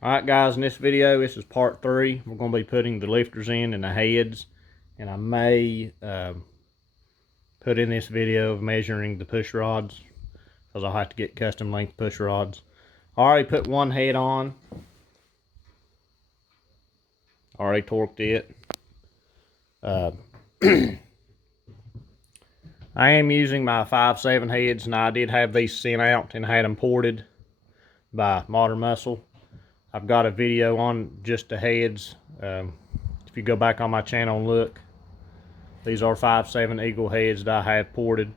Alright guys, in this video, this is part 3. We're going to be putting the lifters in and the heads. And I may put in this video of measuring the push rods, because I'll have to get custom length push rods. I already put one head on. Already torqued it. I am using my 5.7 heads, and I did have these sent out and had them ported by Modern Muscle. I've got a video on just the heads. If you go back on my channel and look, these are 5.7 Eagle heads that I have ported.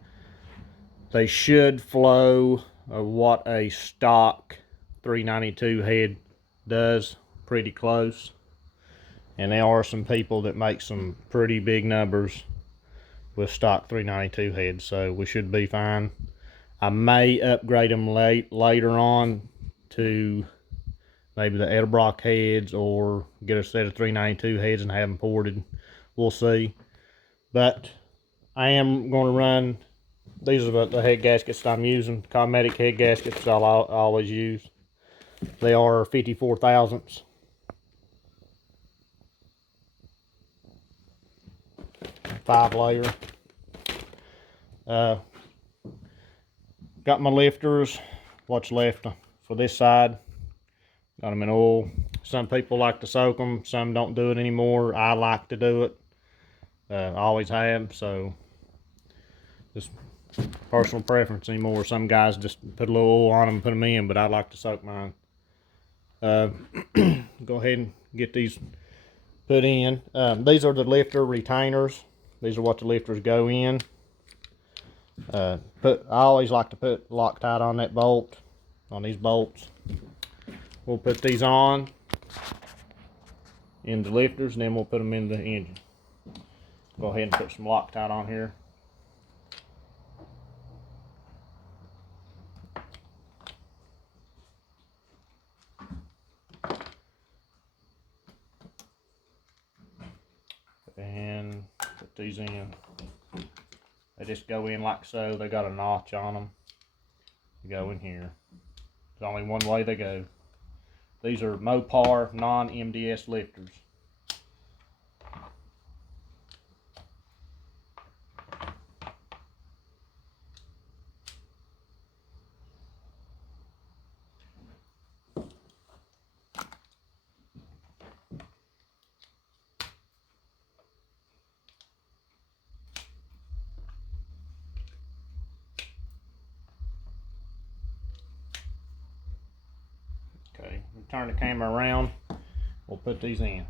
They should flow what a stock 392 head does, pretty close. And there are some people that make some pretty big numbers with stock 392 heads, so we should be fine. I may upgrade them later on to maybe the Edelbrock heads, or get a set of 392 heads and have them ported. We'll see. But I am going to run, these are the head gaskets that I'm using, cosmetic head gaskets I'll always use. They are 54 thousandths. Five layer. Got my lifters, what's left for this side. Got them in oil. Some people like to soak them, some don't do it anymore. I like to do it. I always have, so just personal preference anymore. Some guys just put a little oil on them and put them in, but I like to soak mine. Go ahead and get these put in. These are the lifter retainers. These are what the lifters go in. I always like to put Loctite on that bolt, on these bolts. We'll put these on in the lifters, and then we'll put them in the engine. Go ahead and put some Loctite on here. And put these in. They just go in like so. They got a notch on them. They go in here. There's only one way they go. These are Mopar non-MDS lifters. Okay, we'll turn the camera around. We'll put these in.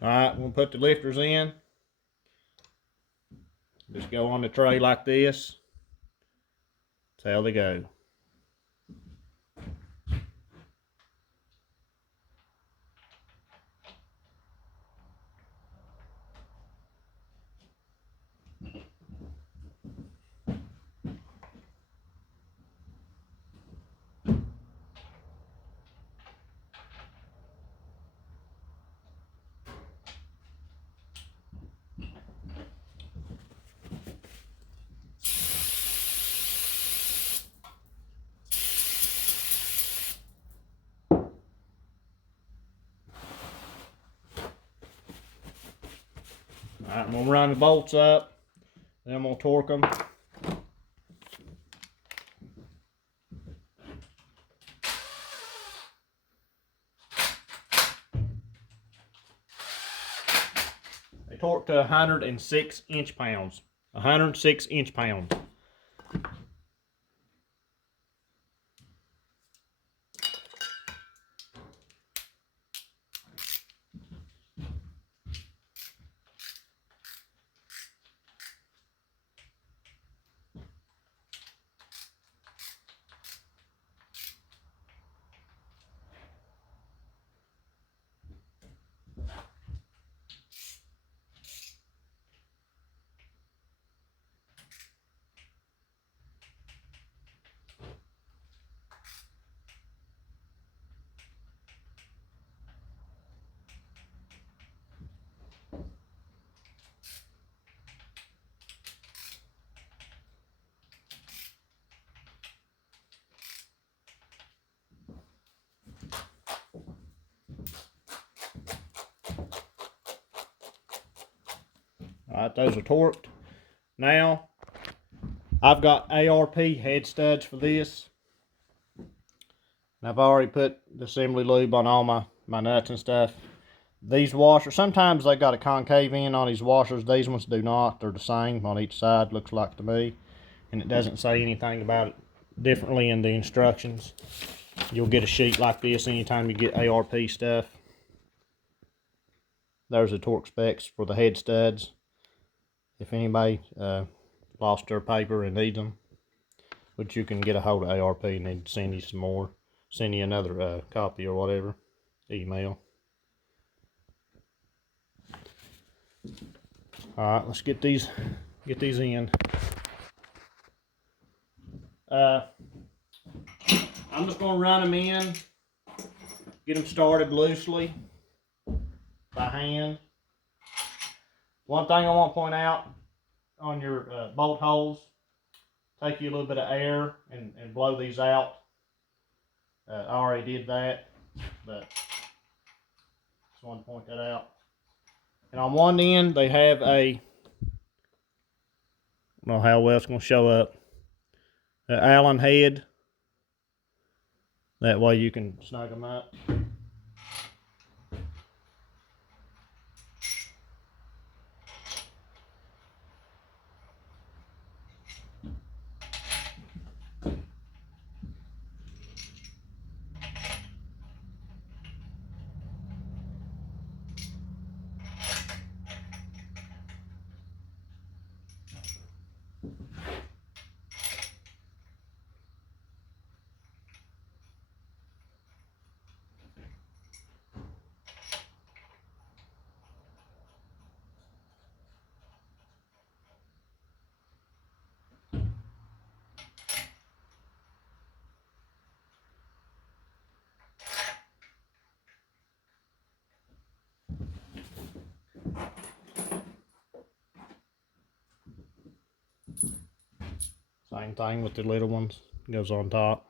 Alright, we'll put the lifters in. Just go on the tray like this. That's how they go. Alright, I'm going to run the bolts up, then I'm going to torque them. They torque to 106 inch-pounds. 106 inch-pounds. Alright, those are torqued. Now, I've got ARP head studs for this. And I've already put the assembly lube on all my nuts and stuff. These washers, sometimes they got a concave end on these washers. These ones do not. They're the same on each side, looks like to me. And it doesn't say anything about it differently in the instructions. You'll get a sheet like this anytime you get ARP stuff. There's the torque specs for the head studs. If anybody lost their paper and needs them, but you can get a hold of ARP and they'd send you some more. Send you another copy or whatever. Email. Alright, let's get these in. I'm just going to run them in, get them started loosely by hand. One thing I want to point out on your bolt holes, take you a little bit of air and blow these out. I already did that, but just wanted to point that out. And on one end, they have a, I don't know how well it's going to show up, an Allen head. That way you can snug them up. Same thing with the little ones, goes on top.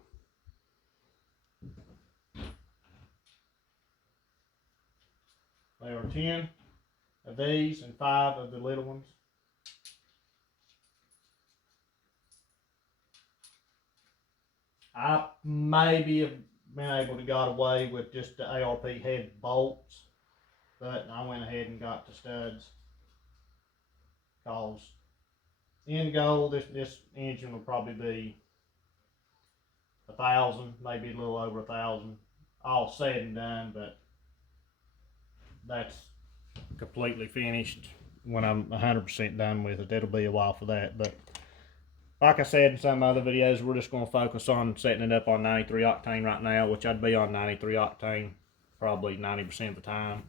There are 10 of these and 5 of the little ones. I maybe have been able to got away with just the ARP head bolts, but I went ahead and got the studs. Cause in goal, this engine will probably be 1,000, maybe a little over 1,000, all said and done. But that's completely finished when I'm 100% done with it. It'll be a while for that, but like I said in some other videos, we're just going to focus on setting it up on 93 octane right now, which I'd be on 93 octane probably 90% of the time.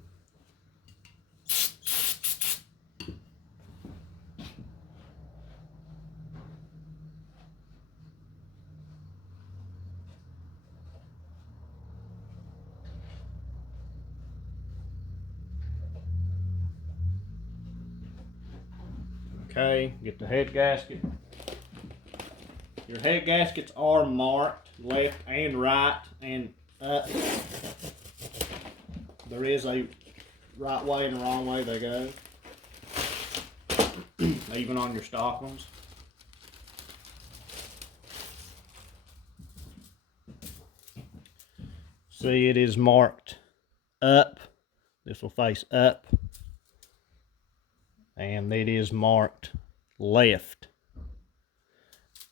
Okay, get the head gasket. Your head gaskets are marked left and right and up. There is a right way and a wrong way they go, even on your stock ones. See, it is marked up. This will face up. And it is marked left.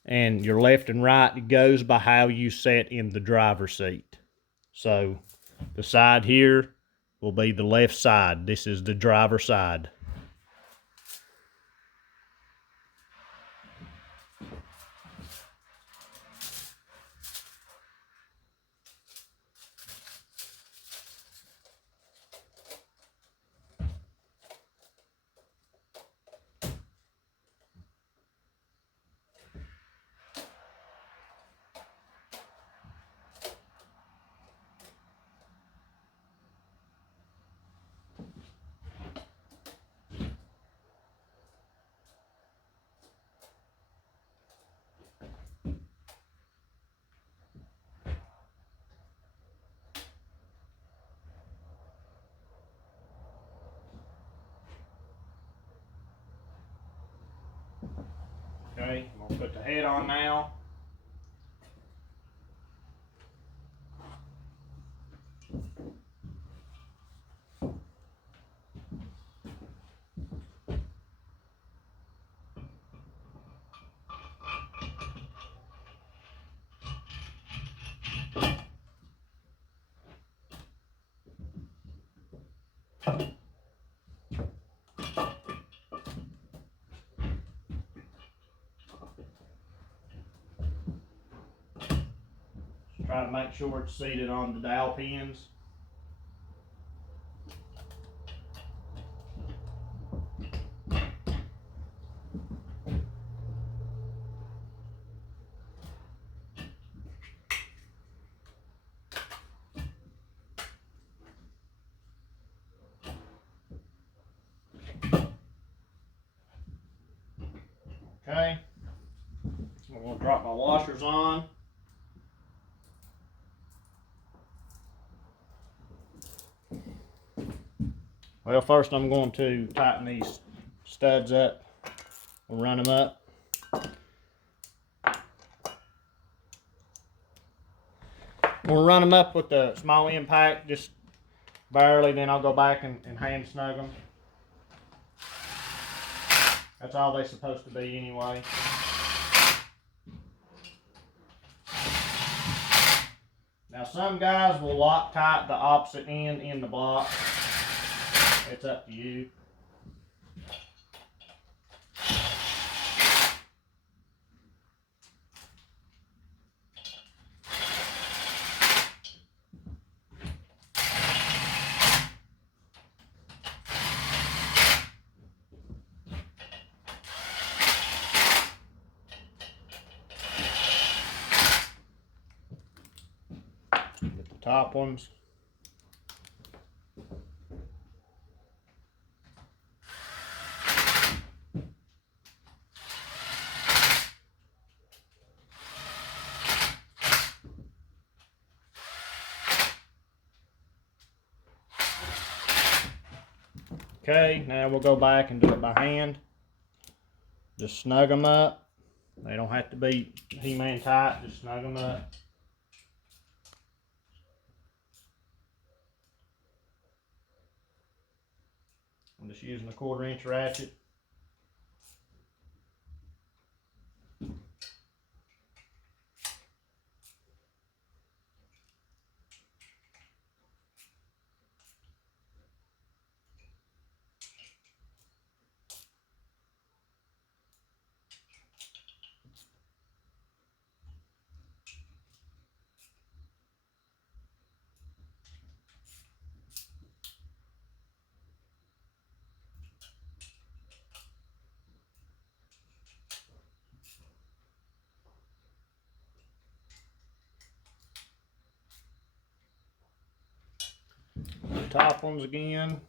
And your left and right goes by how you sat in the driver's seat. So the side here will be the left side. This is the driver's side. We'll put the head on now. Try to make sure it's seated on the dowel pins. Okay, I'm going to drop my washers on. Well, first I'm going to tighten these studs up. We'll run them up. We'll run them up with the small impact, just barely, then I'll go back and hand snug them. That's all they're supposed to be anyway. Now some guys will Loctite the opposite end in the block. It's up to you. Get the top ones. Okay, now we'll go back and do it by hand. Just snug them up. They don't have to be He-Man tight, just snug them up. I'm just using a 1/4 inch ratchet. The top ones again.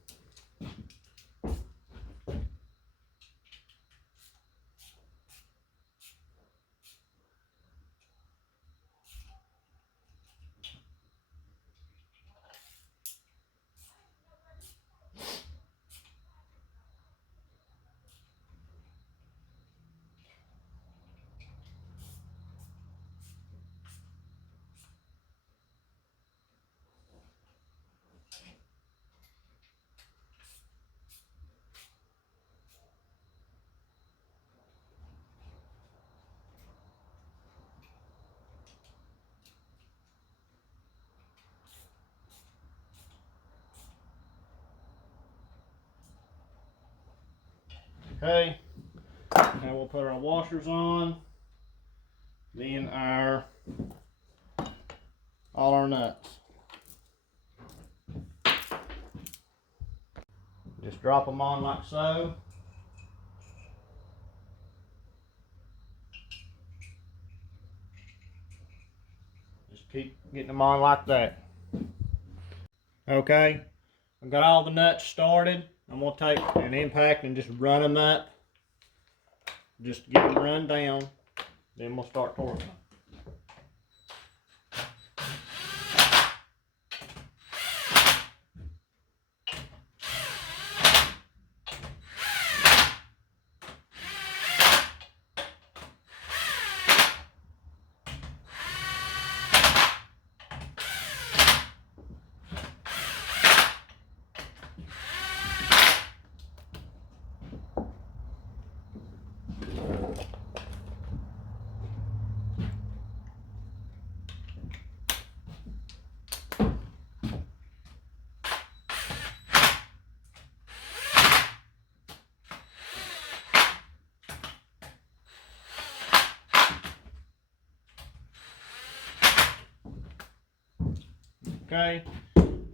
Okay, now we'll put our washers on, then all our nuts. Just drop them on like so. Just keep getting them on like that. Okay, I've got all the nuts started. I'm going to take an impact and just run them up. Just get them run down. Then we'll start torquing them. Okay,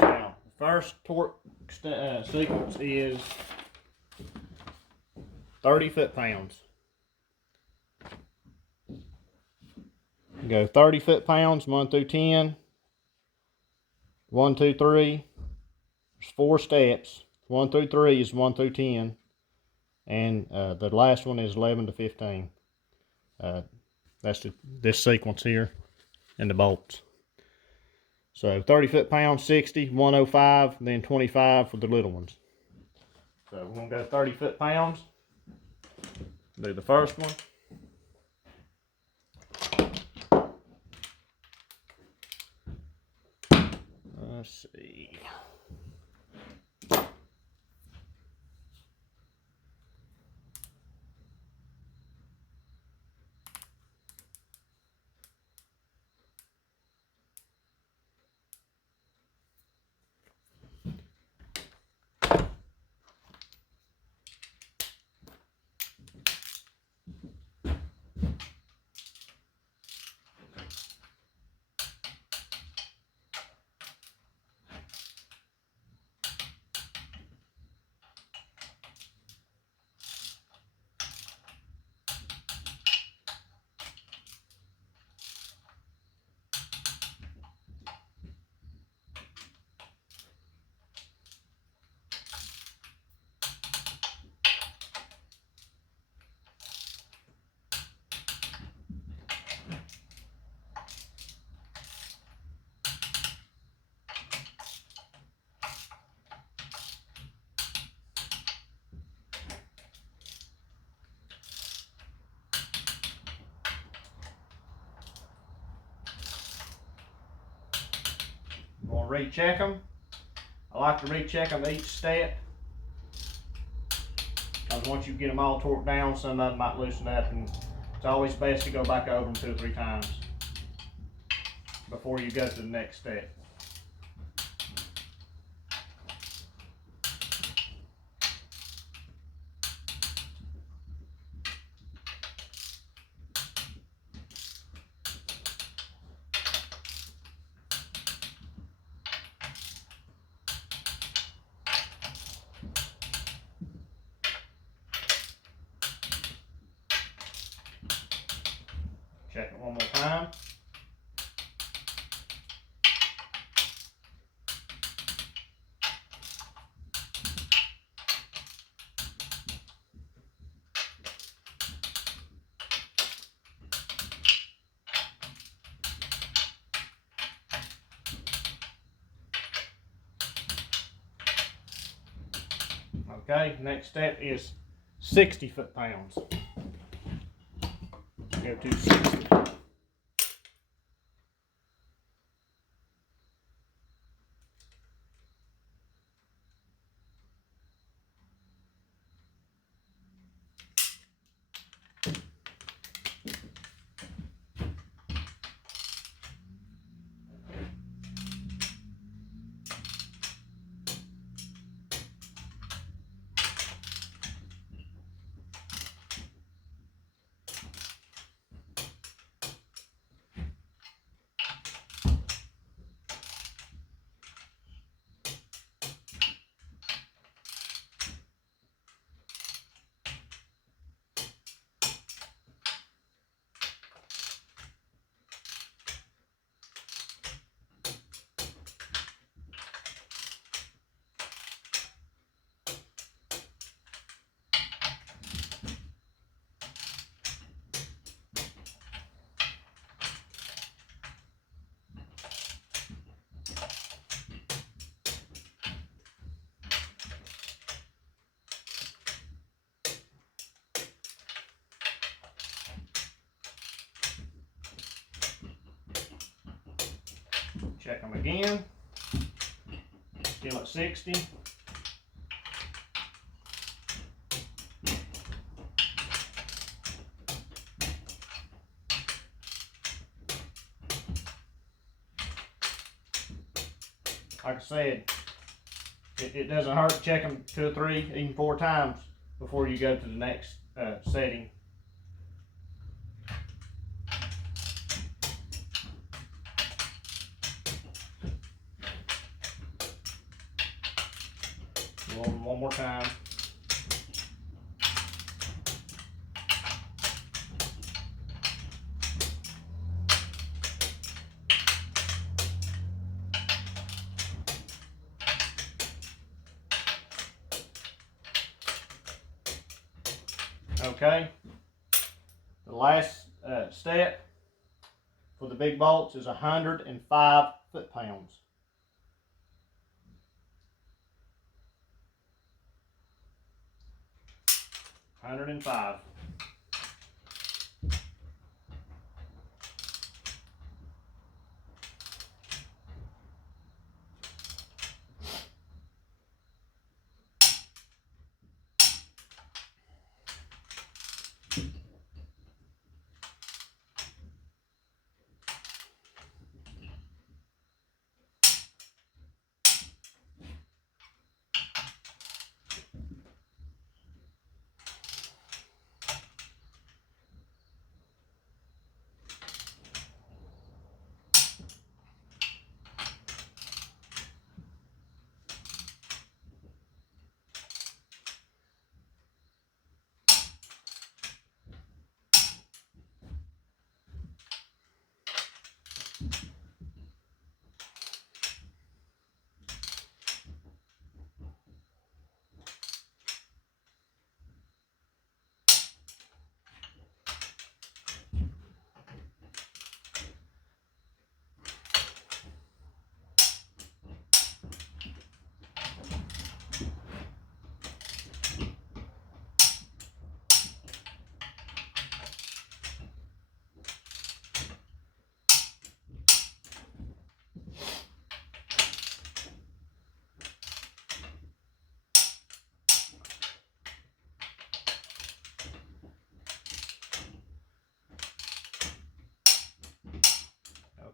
now the first torque sequence is 30 foot-pounds. Go 30 foot-pounds, 1 through 10. 1, 2, 3. There's 4 steps. 1 through 3 is 1 through 10. And the last one is 11 to 15. That's this sequence here and the bolts. So 30 foot-pounds, 60, 105, then 25 for the little ones. So we're going to go 30 foot-pounds. Do the first one. Let's see. I'm going to recheck them. I like to recheck them each step, because once you get them all torqued down, some of them might loosen up, and it's always best to go back over them 2 or 3 times before you go to the next step. Check it one more time. Okay, next step is 60 foot-pounds. Go to 60. Check them again. Still at 60. Like I said, it doesn't hurt to check them 2 or 3, even 4 times before you go to the next setting. Go over one more time. Okay, the last step for the big bolts is 105 foot-pounds. 105.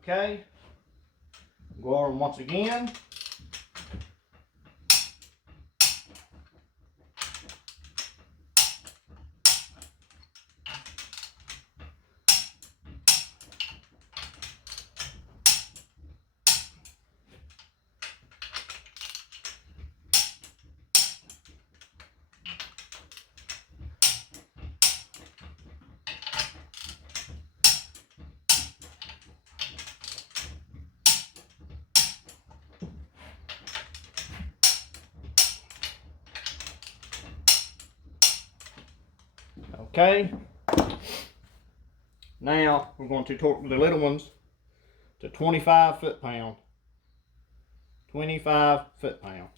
Okay, go over them once again. Okay, now we're going to torque the little ones to 25 foot-pound. 25 foot-pound.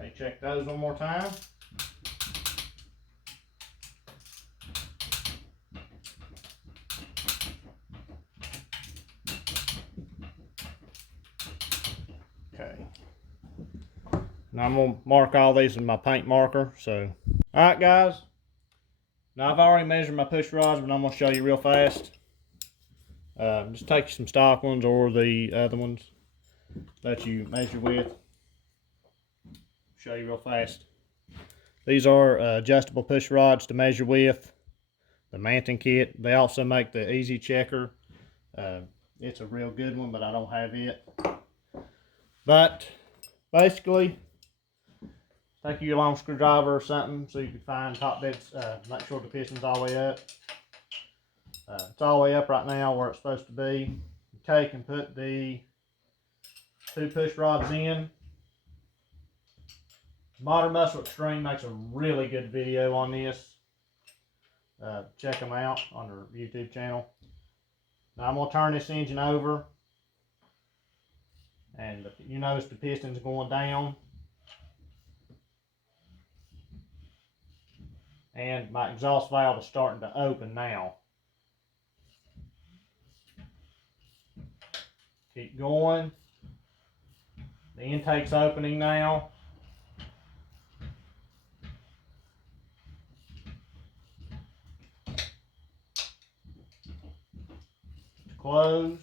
Okay, check those one more time. Okay. Now I'm going to mark all these with my paint marker. So, alright guys. Now I've already measured my push rods, but I'm going to show you real fast. Just take some stock ones or the other ones that you measure with. Show you real fast. These are adjustable push rods to measure with. The Manton kit. They also make the Easy Checker. It's a real good one, but I don't have it. But basically, take you a long screwdriver or something so you can find top deads, make sure the piston's all the way up. It's all the way up right now where it's supposed to be. Take and put the 2 push rods in. Modern Muscle Extreme makes a really good video on this. Check them out on their YouTube channel. Now I'm going to turn this engine over, and you notice the piston's going down, and my exhaust valve is starting to open now. Keep going. The intake's opening now. Closed.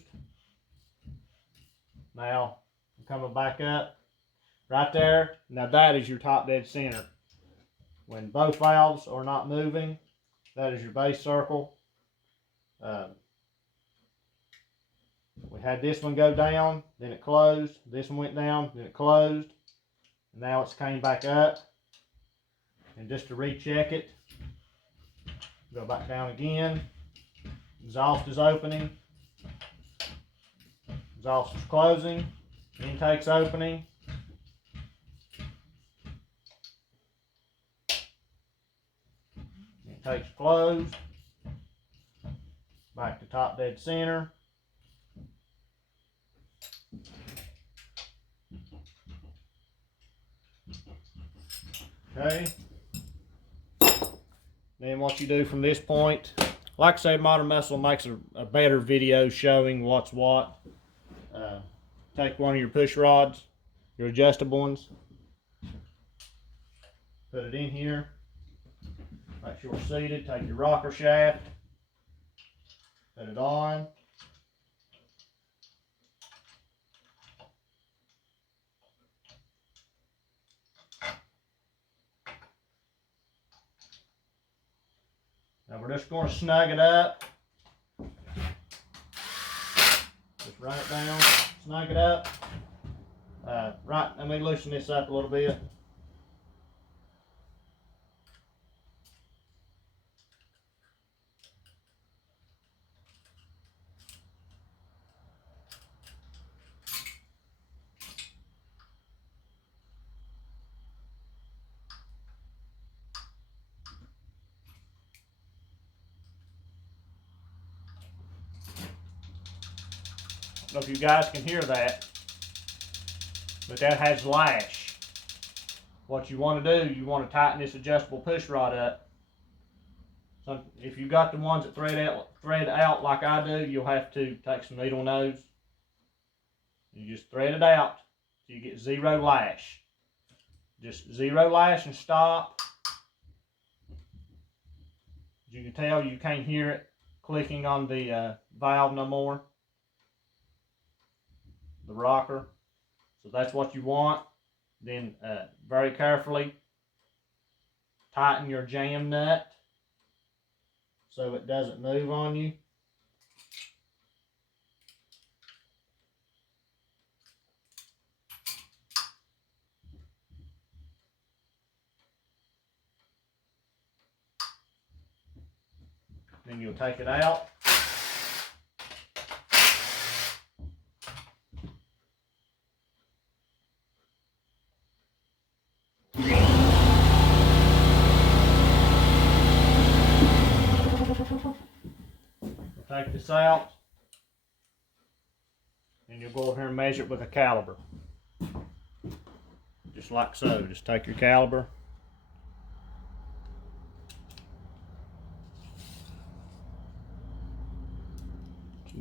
Now I'm coming back up right there. Now that is your top dead center. When both valves are not moving, that is your base circle. We had this one go down, then it closed. This one went down, then it closed. And now it's came back up. And just to recheck it, go back down again. Exhaust is opening. Exhaust is closing. Intake's opening. Intake's closed. Back to top dead center. Okay. Then what you do from this point, like I say, Modern Muscle makes a better video showing what's what. Take one of your push rods, your adjustable ones, put it in here. Make sure it's seated. Take your rocker shaft, put it on. Now we're just going to snug it up. Just run it down, snug it up. Right, let me loosen this up a little bit. I don't know if you guys can hear that, but that has lash. What you want to do, you want to tighten this adjustable push rod up. So if you got the ones that thread out like I do, you'll have to take some needle nose. You just thread it out so you get 0 lash. Just 0 lash and stop. As you can tell, you can't hear it clicking on the valve no more. The rocker. So that's what you want. Then very carefully tighten your jam nut so it doesn't move on you. Then you'll take it out. Take this out, and you'll go over here and measure it with a caliper. Just like so. Just take your caliper.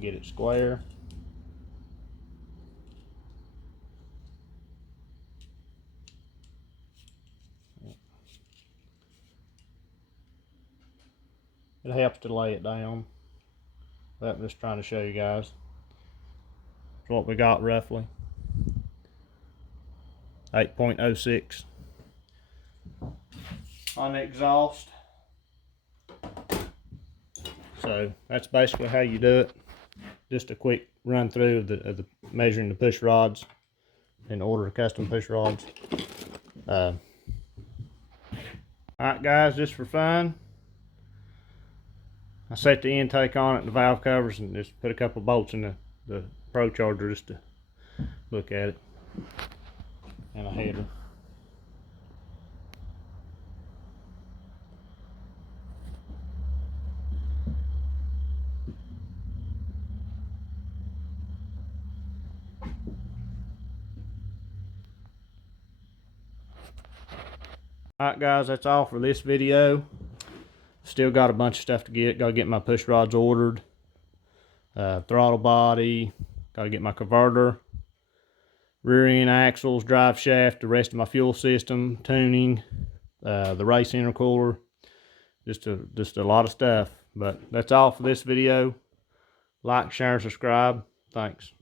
Get it square. It helps to lay it down. But I'm just trying to show you guys. That's what we got roughly. 8.06 on the exhaust. So that's basically how you do it. Just a quick run through of the measuring the push rods and order custom push rods. Alright guys, just for fun, I set the intake on it, the valve covers, and just put a couple bolts in the Procharger just to look at it, and a header. Alright guys, that's all for this video. Still got a bunch of stuff to get. Gotta get my push rods ordered, throttle body, gotta get my converter, rear end axles, drive shaft, the rest of my fuel system, tuning, the race intercooler, just a lot of stuff. But that's all for this video. Like, share, and subscribe. Thanks.